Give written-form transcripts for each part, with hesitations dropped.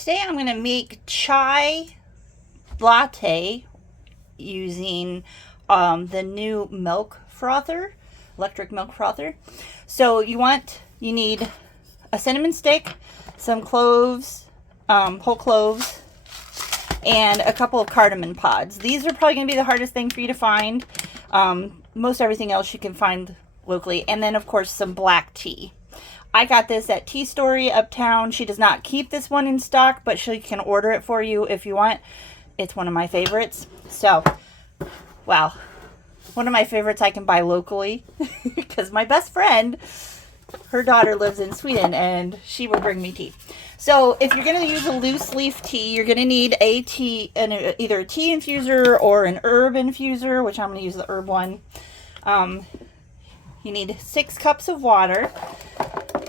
Today I'm going to make Chia Latte using the new milk frother, electric milk frother. So you need a cinnamon stick, some cloves, whole cloves, and a couple of cardamon pods. These are probably going to be the hardest thing for you to find. Most everything else you can find locally. And then of course some black tea. I got this at Tea Story Uptown. She does not keep this one in stock, but she can order it for you if you want. It's one of my favorites. So, wow. One of my favorites I can buy locally because my best friend, her daughter lives in Sweden and she will bring me tea. So if you're going to use a loose leaf tea, you're going to need either a tea infuser or an herb infuser, which I'm going to use the herb one. You need 6 cups of water.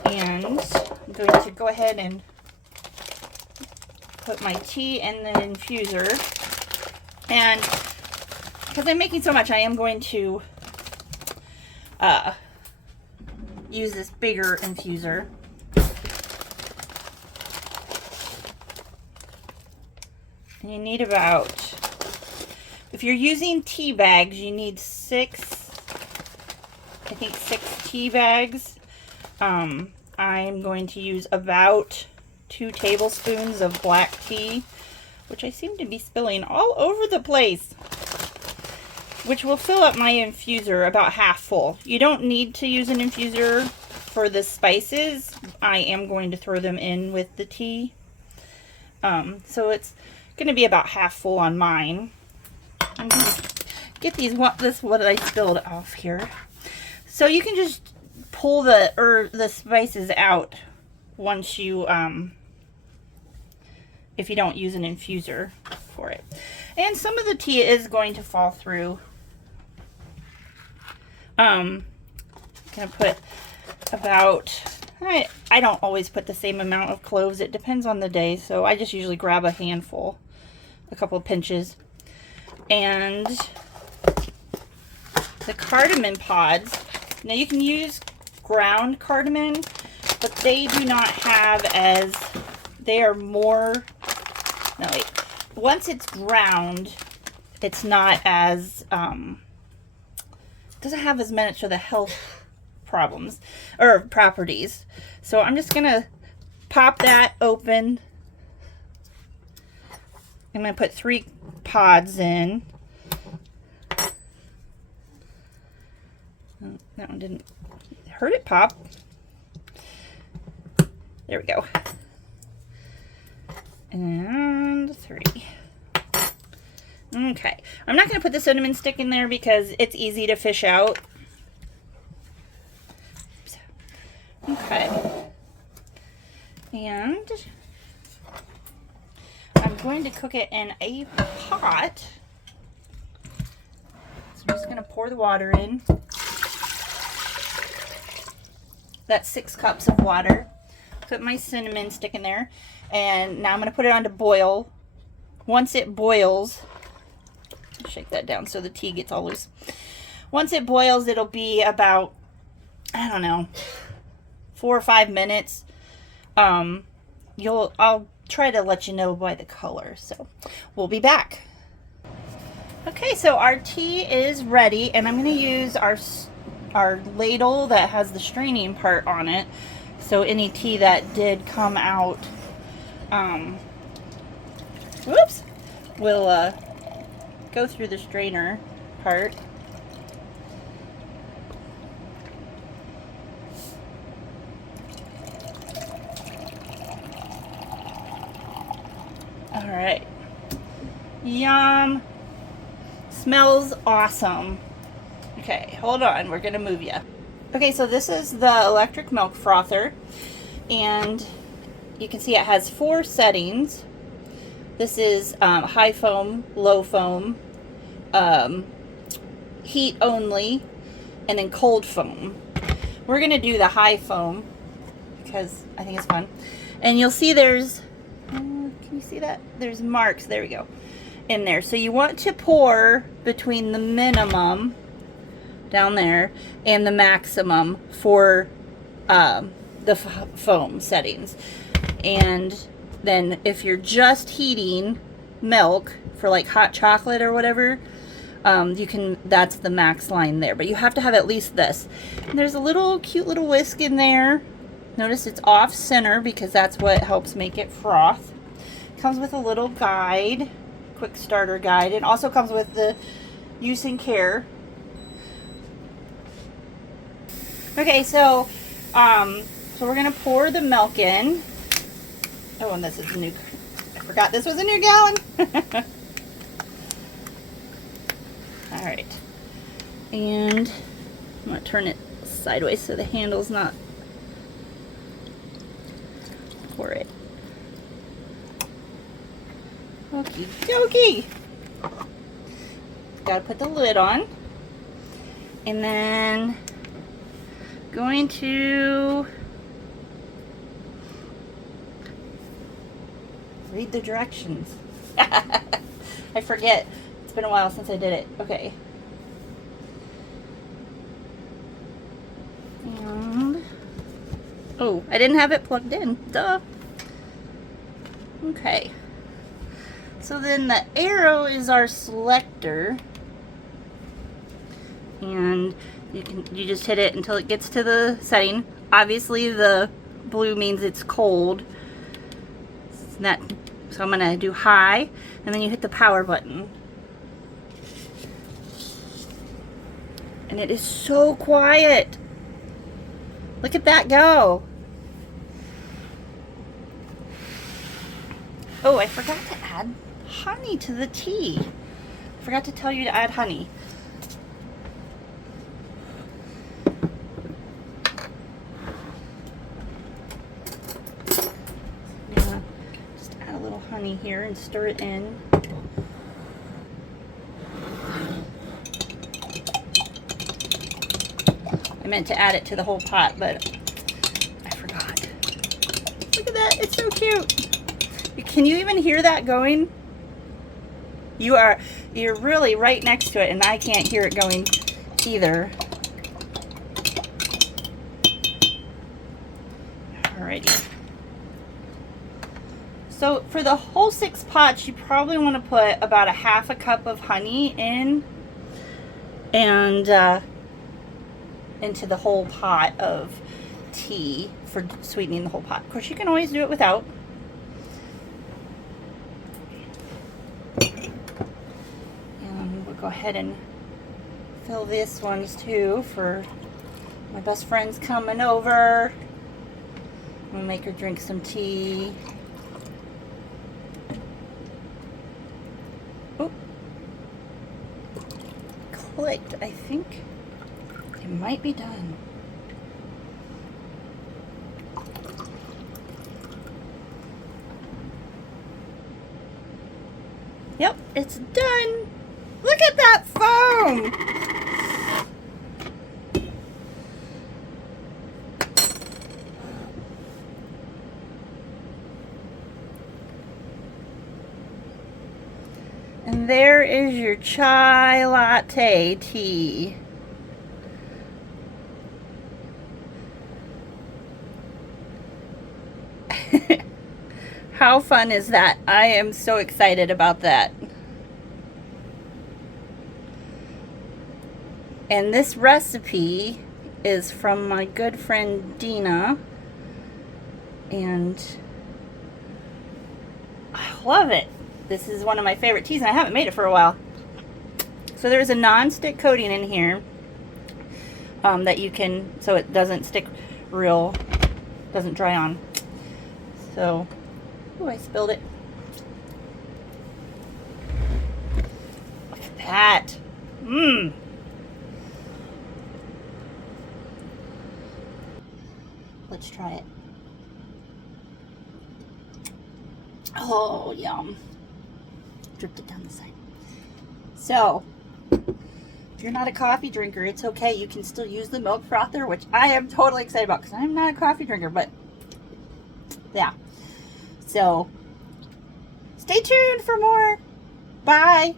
And I'm going to go ahead and put my tea in the infuser. And because I'm making so much, I am going to use this bigger infuser. And you need about, if you're using tea bags, you need 6 tea bags. I'm going to use about 2 tablespoons of black tea, which I seem to be spilling all over the place, which will fill up my infuser about half full. You don't need to use an infuser for the spices. I am going to throw them in with the tea. So it's going to be about half full on mine. I'm going to get what I spilled off here. So you can just pull the spices out once you if you don't use an infuser for it. And some of the tea is going to fall through. I'm gonna put about, I don't always put the same amount of cloves. It depends on the day, so I just usually grab a handful, a couple of pinches. And the cardamon pods. Now you can use ground cardamon, but they do not have they are more, no wait, once it's ground, it's not as, doesn't have as much of the health problems, or properties. So I'm just gonna pop that open. I'm gonna put 3 pods in. Oh, that one didn't. Heard it pop. There we go. And 3. Okay. I'm not going to put the cinnamon stick in there because it's easy to fish out. Okay. And I'm going to cook it in a pot. So I'm just going to pour the water in. That's 6 cups of water. Put my cinnamon stick in there, and now I'm going to put it on to boil. Once it boils, shake that down so the tea gets all loose. Once it boils, it'll be about, I don't know, 4 or 5 minutes. I'll try to let you know by the color. So we'll be back. Okay, so our tea is ready, and I'm going to use our ladle that has the straining part on it, so any tea that did come out will go through the strainer part. All right, yum, smells awesome. Okay, hold on, we're gonna move you. Okay, so this is the electric milk frother, and you can see it has 4 settings. This is high foam, low foam, heat only, and then cold foam. We're gonna do the high foam because I think it's fun. And you'll see there's, can you see that? There's marks, there we go, in there. So you want to pour between the minimum down there and the maximum for the foam settings. And than if you're just heating milk for like hot chocolate or whatever. That's the max line there, but you have to have at least this. And there's a little cute little whisk in there. Notice it's off center because that's what helps make it froth. Comes with a little guide, quick starter guide. It also comes with the use and care. Okay, so we're gonna pour the milk in. Oh, and this is a new, I forgot this was a new gallon. All right, and I'm gonna turn it sideways so the handle's not, pour it. Okie dokie. Gotta put the lid on, and then going to read the directions. I forget. It's been a while since I did it. Okay. And, oh, I didn't have it plugged in. Duh. Okay. So then the arrow is our selector. And you just hit it until it gets to the setting. Obviously the blue means it's cold. So I'm gonna do high, and then you hit the power button. And it is so quiet. Look at that go. Oh, I forgot to add honey to the tea. I forgot to tell you to add honey. Yeah, just add a little honey here and stir it in. I meant to add it to the whole pot, but I forgot. Look at that, it's so cute. Can you even hear that going? You're really right next to it, and I can't hear it going either. Alrighty. So for the whole 6 pots, you probably want to put about a half a cup of honey in, and into the whole pot of tea for sweetening the whole pot. Of course, you can always do it without. And we'll go ahead and fill this ones too for my best friend's coming over. I'm gonna make her drink some tea. Oh, clicked, I think. It might be done. Yep, it's done. Look at that foam. And there is your chai latte tea. How fun is that? I am so excited about that. And this recipe is from my good friend Dina, and I love it. This is one of my favorite teas, and I haven't made it for a while. So there's a non-stick coating in here that you can, so it doesn't stick doesn't dry on. So, oh, I spilled it. Look at that. Mmm. Let's try it. Oh, yum. Dripped it down the side. So, if you're not a coffee drinker, it's okay. You can still use the milk frother, which I am totally excited about because I'm not a coffee drinker, but yeah. So, stay tuned for more. Bye.